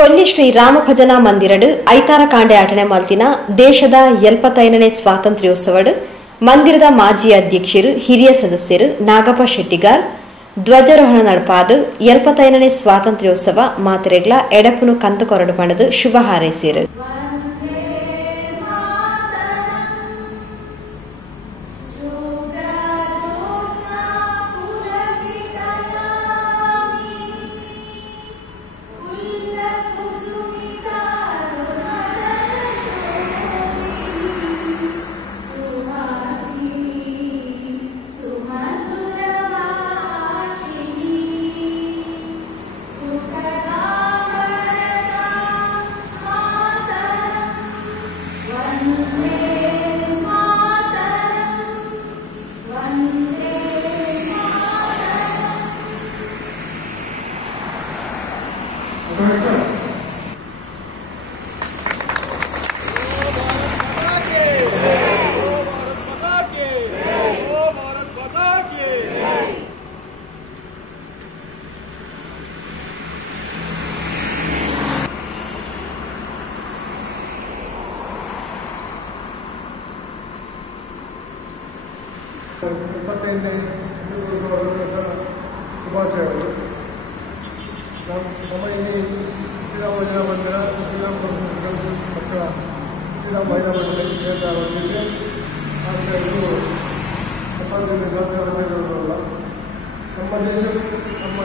ಕೊಲ್ಲಿ ಶ್ರೀ ರಾಮ ಭಜನಾ ಮಂದಿರಡು ಐತಾರ ಕಾಂಡೆ ಆಟನೆ ಮಲ್ತಿನ ದೇಶದ 75ನೇ ಸ್ವಾತಂತ್ರ್ಯೋತ್ಸವಡು ಮಂದಿರದ ಮಾಜಿ ಅಧ್ಯಕ್ಷರು ಹಿರಿಯ ಸದಸ್ಯರು ನಾಗಪ್ಪ ಶೆಟ್ಟಿಗಾರ್ ಧ್ವಜಾರೋಹಣ ನಡಪಾದು 75ನೇ ಸ್ವಾತಂತ್ರ್ಯೋತ್ಸವ ಮಾತೆರೆಗ್ಲ ಎಡಪುನು ಕಂತು ಕೊರಡು ಪಣದು ಶುಭ ಹಾರೈಸಿರು. ಶುಭಾಶಯಗಳು. ನಮ್ಮ ಇಲ್ಲಿ ಶ್ರೀರಾಮ ಭಜನಾ ಮಂದಿರ ಶ್ರೀರಾಮ ಮಕ್ಕಳ ಶ್ರೀರಾಮ ಭಜನಾ ಮಂದಿರ ಆಶ್ರಯಗಳು ಸಮಾಜದಲ್ಲಿರೋಲ್ಲ. ನಮ್ಮ ದೇಶ ನಮ್ಮ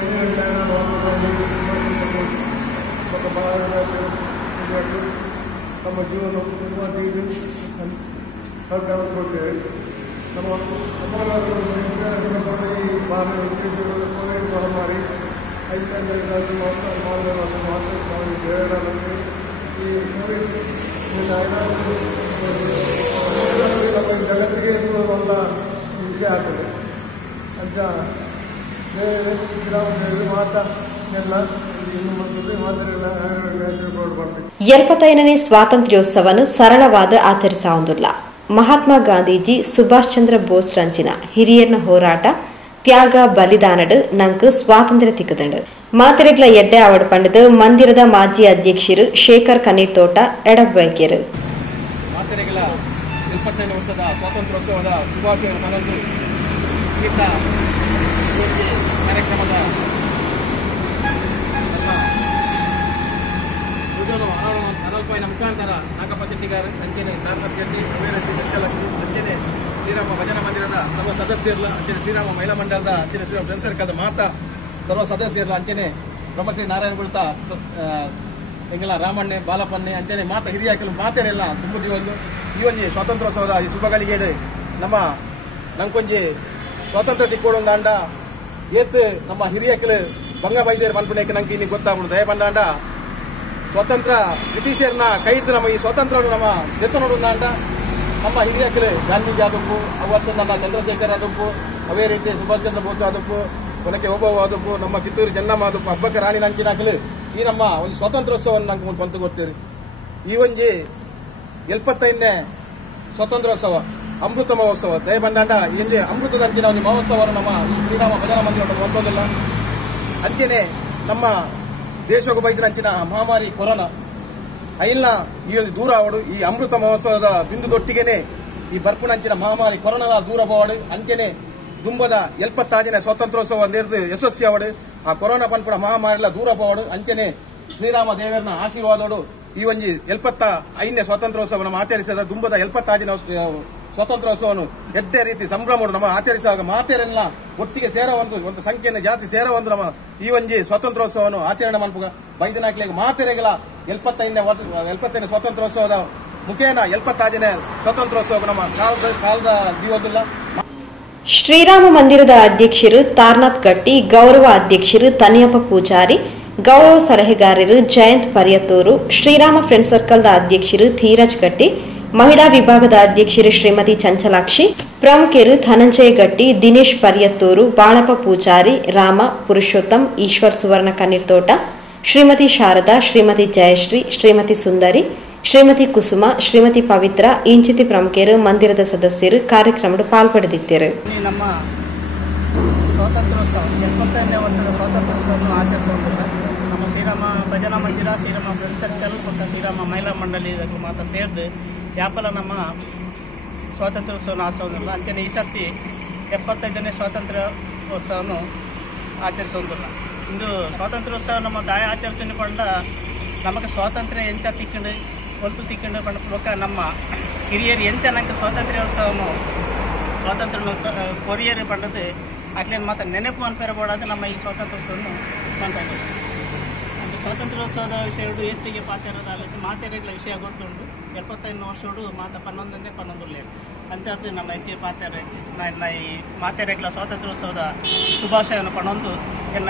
ಮತ್ತು ನಮ್ಮ ಜೀವನ ತುಂಬ ಇದು ಕೊಡ್ತೇವೆ. ನಮ್ಮ ಈ ಕೋವಿಡ್ ಮಹಾಮಾರಿ 5 ಈ ಕೋವಿಡ್ ನಮ್ಮ ಜಗತ್ತಿಗೆ ಇದು ಒಂದು ವಿಷಯ ಆಗ್ತದೆ ಅಂತ ಮಾತಾ ಎಲ್ಲ 75ನೇ ಸ್ವಾತಂತ್ರ್ಯೋತ್ಸವನು ಸರಳವಾದ ಆಚರಿಸಾವುದಿಲ್ಲ. ಮಹಾತ್ಮ ಗಾಂಧೀಜಿ ಸುಭಾಷ್ ಚಂದ್ರ ಬೋಸ್ ರಂಚಿನ ಹಿರಿಯರ್ನ ಹೋರಾಟ ತ್ಯಾಗ ಬಲಿದಾನಡು ನಂಕು ಸ್ವಾತಂತ್ರ್ಯ ತಿಕ್ಕದಂಡು ಮಾತೆರೆಗ್ಲ ಎಡ್ಡೆ ಆವಡ್ ಪಂಡದು ಮಂದಿರದ ಮಾಜಿ ಅಧ್ಯಕ್ಷರು ಶೇಖರ್ ಕಣ್ಣೀರ್ ತೋಟ ಎಡಬೈಕ್ಯರು. ಮಾತೆರೆಗ್ಲ 75ನೇ ವರ್ಷದ ಸ್ವಾತಂತ್ರ್ಯೋತ್ಸವದ ಶುಭಾಶಯ ಕಾರ್ಯಕ್ರಮದ ಅನಲ್ಪಾಯಿನ ಮುಖಾಂತರ ನಾಗಪ್ಪ ಶೆಟ್ಟಿಗಾರ್ ಅಂಚೆನೆ ದಾರ್ಪತ್ಯಂತೆ ಅಂಚೆನೆ ಶ್ರೀರಾಮ ಭಜನಾ ಮಂದಿರದ ಸರ್ವ ಸದಸ್ಯರ್ಲ ಅಂಚೆನೆ ಶ್ರೀರಾಮ ಮಹಿಳಾ ಮಂಡಲದ ಅಂಚೆನೆ ಶ್ರೀರಾಮ ಫ್ರೆಂಡ್ ಸರ್ಕಲ್ದ ಮಾತಾ ಸರ್ವ ಸದಸ್ಯರ್ಲ ಅಂಚೆನೆ ಬ್ರಹ್ಮಶ್ರೀ ನಾರಾಯಣ ಗುಳ್ತ ಎಂಗಲ ರಾಮಣ್ಣೆ ಬಾಲಪ್ಪಣ್ಣೆ ಅಂಚೆನೆ ಮಾತಾ ಹಿರಿಯಾಕಲು ಮಾತೆರೆಲ್ಲ ತುಂಬುದಿ ಈ ಒಂಜಿ ಸ್ವಾತಂತ್ರ್ಯೋತ್ಸವದ ಈ ಶುಭಗಳಿಗೆ ನಮ್ಮ ನಂಕೊಂಜಿ ಸ್ವಾತಂತ್ರ್ಯ ತಿಕ್ಕೋಡೊಂದಾಂಡ ಏತ್ ನಮ್ಮ ಹಿರಿಯಕಲು ಬಂಗ ಬೈದೇರು ಮನ್ಪುನೇಕ ನಂಗೆ ಇನ್ನಿ ಗೊತ್ತಾಗ್ಬಿಡು ದಯ ಬಂದಾಂಡ ಸ್ವತಂತ್ರ ಬ್ರಿಟಿಷರ್ನ ಕೈ ಹಿಡಿದು ನಮ್ಮ ಈ ಸ್ವಾತಂತ್ರ್ಯವನ್ನು ನಮ್ಮ ಜೊತೆ ನೋಡೋದಾಂಡ ನಮ್ಮ ಹಿರಿಯಕಲು ಗಾಂಧೀಜಿ ಆದಪ್ಪು ಅವತ್ತು ನಮ್ಮ ಚಂದ್ರಶೇಖರ್ ಆದಪ್ಪು ಅವೇ ರೀತಿ ಸುಭಾಷ್ ಚಂದ್ರ ಬೋಸ್ ಆದಪ್ಪು ಕೊನಕೆ ಓಬವ್ವ ಆದಪ್ಪು ನಮ್ಮ ಕಿತ್ತೂರು ಚೆನ್ನಮ್ಮ ಆದಪ್ಪು ಹಬ್ಬಕ್ಕೆ ರಾಣಿ ನಂಚಿನಾಕಲು ಈ ನಮ್ಮ ಒಂದು ಸ್ವಾತಂತ್ರ್ಯೋತ್ಸವವನ್ನು ನಂಗೆ ಬಂತು ಕೊಡ್ತೀರಿ. ಈ ಒಂಜಿ 75ನೇ ಸ್ವಾತಂತ್ರ್ಯೋತ್ಸವ ಅಮೃತ ಮಹೋತ್ಸವ ದಯ ಬಂದಾಂಡ ಈ ಅಮೃತದ ಅಂಚಿನ ಒಂದು ಮಹೋತ್ಸವ ನಮ್ಮ ಈ ಶ್ರೀರಾಮ ಭಜನಾ ಮಂದಿರ ಹೊಂದೋದಿಲ್ಲ. ಅಂಚೆನೆ ನಮ್ಮ ದೇಶಕ್ಕೆ ಬೈದಿನ ಅಂಚಿನ ಮಹಾಮಾರಿ ಕೊರೋನಾ ಐಲ್ನ ಈ ಒಂದು ದೂರ ಆವಡು ಈ ಅಮೃತ ಮಹೋತ್ಸವದ ಬಿಂದುದೊಟ್ಟಿಗೆನೆ ಈ ಬರ್ಪುನಂಚಿನ ಮಹಾಮಾರಿ ಕೊರೋನಾ ದೂರ ಬಾವಡು ಅಂಚೆನೆ ದುಂಬದ 76ನೇ ಸ್ವಾತಂತ್ರ್ಯೋತ್ಸವ ನೆರೆದು ಯಶಸ್ವಿ ಆವಡು ಆ ಕೊರೋನಾ ಪನ್ಪುಡ ಮಹಾಮಾರಿಲ ದೂರ ಬಾವಡು ಅಂಚೆನೆ ಶ್ರೀರಾಮ ದೇವರನ ಆಶೀರ್ವಾದೋಡು ಈ ಒಂಜಿ 75ನೇ ಸ್ವಾತಂತ್ರ್ಯೋತ್ಸವ ನಮ್ಮ ಆಚರಿಸಿದ ದುಂಬದ 76ನೇ ಸ್ವಾತಂತ್ರ್ಯೋತ್ಸವನು ಎಡ್ಡೆ ರೀತಿ ಸಂಭ್ರಮ ನಮ್ಮ ಆಚರಿಸುವಾಗ ಮಾತೆರೆಲ್ಲ ಒಟ್ಟಿಗೆ ಒಂದು ಸಂಖ್ಯೆಯನ್ನು ಜಾಸ್ತಿ ಸೇರವೊಂದು ನಮ್ಮ ಈ ಒಂಜಿ ಸ್ವಾತಂತ್ರ್ಯೋತ್ಸವವನ್ನು ಆಚರಣೆ ಮಾಡ್ಬೇಕು ಬೈದಿನಾಕ್ಲಿಗೆ ಮಾತೆರೆಗಳ 75ನೇ ಸ್ವಾತಂತ್ರ್ಯೋತ್ಸವದ ಮುಖೇನ 76ನೇ ಸ್ವಾತಂತ್ರ್ಯೋತ್ಸವ ನಮ್ಮ ಕಾಲದ ಜೀವೋದಿಲ್ಲ. ಶ್ರೀರಾಮ ಮಂದಿರದ ಅಧ್ಯಕ್ಷರು ತಾರ್ನಾಥ್ ಗಟ್ಟಿ, ಗೌರವ ಅಧ್ಯಕ್ಷರು ತನಿಯಪ್ಪ ಪೂಜಾರಿ, ಗೌರವ ಸಲಹೆಗಾರರು ಜಯಂತ್ ಪರಿಯತ್ತೂರು, ಶ್ರೀರಾಮ ಫ್ರೆಂಡ್ ಸರ್ಕಲ್ದ ಅಧ್ಯಕ್ಷರು ಧೀರಜ್ ಗಟ್ಟಿ, ಮಹಿಳಾ ವಿಭಾಗದ ಅಧ್ಯಕ್ಷರು ಶ್ರೀಮತಿ ಚಂಚಲಾಕ್ಷಿ, ಪ್ರಮುಖರು ಧನಂಜಯ ಗಟ್ಟಿ, ದಿನೇಶ್ ಪರಿಯತ್ತೂರು, ಬಾಳಪ್ಪ ಪೂಜಾರಿ, ರಾಮ, ಪುರುಷೋತ್ತಮ್, ಈಶ್ವರ್ ಸುವರ್ಣ ಕಣ್ಣೀರ್ ತೋಟ, ಶ್ರೀಮತಿ ಶಾರದಾ, ಶ್ರೀಮತಿ ಜಯಶ್ರೀ, ಶ್ರೀಮತಿ ಸುಂದರಿ, ಶ್ರೀಮತಿ ಕುಸುಮ, ಶ್ರೀಮತಿ ಪವಿತ್ರ, ಇಂಚಿತಿ ಪ್ರಮುಖರು, ಮಂದಿರದ ಸದಸ್ಯರು ಕಾರ್ಯಕ್ರಮದ ಪಾಲ್ಪಡೆದಿದ್ದರು. ನಮ್ಮ ಸ್ವಾತಂತ್ರ್ಯೋತ್ಸವ 75ನೇ ವರ್ಷದ ಸ್ವಾತಂತ್ರ್ಯೋತ್ಸವವನ್ನು ಆಚರಿಸುವುದಿಲ್ಲ. ನಮ್ಮ ಶ್ರೀರಾಮ ಭಜನಾ ಮಂದಿರ, ಶ್ರೀರಾಮ ಫ್ರೆಂಡ್ ಸರ್ಕಲ್ ಮತ್ತು ಶ್ರೀರಾಮ ಮಹಿಳಾ ಮಂಡಳಿ ಇದಕ್ಕೆ ಮಾತ್ರ ಸೇರಿದು ಯಾಪಲ ನಮ್ಮ ಸ್ವಾತಂತ್ರ್ಯೋತ್ಸವವನ್ನು ಆಚರಿಸೋದಿಲ್ಲ. ಅಂಚನೆ ಈ ಸರ್ತಿ 75ನೇ ಸ್ವಾತಂತ್ರ್ಯೋತ್ಸವವನ್ನು ಆಚರಿಸೋದಿಲ್ಲ. ಇಂದು ಸ್ವಾತಂತ್ರ್ಯೋತ್ಸವ ನಮ್ಮ ದಾಯ ಆಚರಿಸಿಕೊಂಡ ನಮಗೆ ಸ್ವಾತಂತ್ರ್ಯ ಎಂಚ ತಿಕ್ಕೊಂಡು ಒತ್ತು ತಿಕ್ಕೊಂಡು ಬಂದ ನಮ್ಮ ಹಿರಿಯರು ಎಂಚ ನಂಗೆ ಸ್ವಾತಂತ್ರ್ಯೋತ್ಸವವನ್ನು ಸ್ವಾತಂತ್ರ್ಯ ಕೊರಿಯರ್ ಪಂಡದು ಅಟ್ಲೇನು ಮಾತ್ರ ನೆನಪು ಅನ್ಪೇರಬೋಡಾದ ನಮ್ಮ ಈ ಸ್ವಾತಂತ್ರ್ಯೋತ್ಸವವನ್ನು ಕಾಣ್ತಾಯಿದ್ದೀವಿ. ಅಂತ ಸ್ವಾತಂತ್ರ್ಯೋತ್ಸವದ ವಿಷಯಗಳು ಹೆಚ್ಚಿಗೆ ಪಾತಿರೋದಾಗಲಿತ್ತು. ಮಾತೆರೆಗಳ ವಿಷಯ ಗೊತ್ತುಂಟು. 75 ವರ್ಷೋಡು ಮಾತ 11 ಅಂಚಾದ ನಮ್ಮ ಹೆಚ್ಚಿಗೆ ಪಾತ್ಯಾರ ಹೆಚ್ಚು ಈ ಮಾತೆರೆಗಳ ಸ್ವಾತಂತ್ರ್ಯೋತ್ಸವದ ಶುಭಾಶಯವನ್ನು ಪಣೊಂದು ಎಲ್ಲ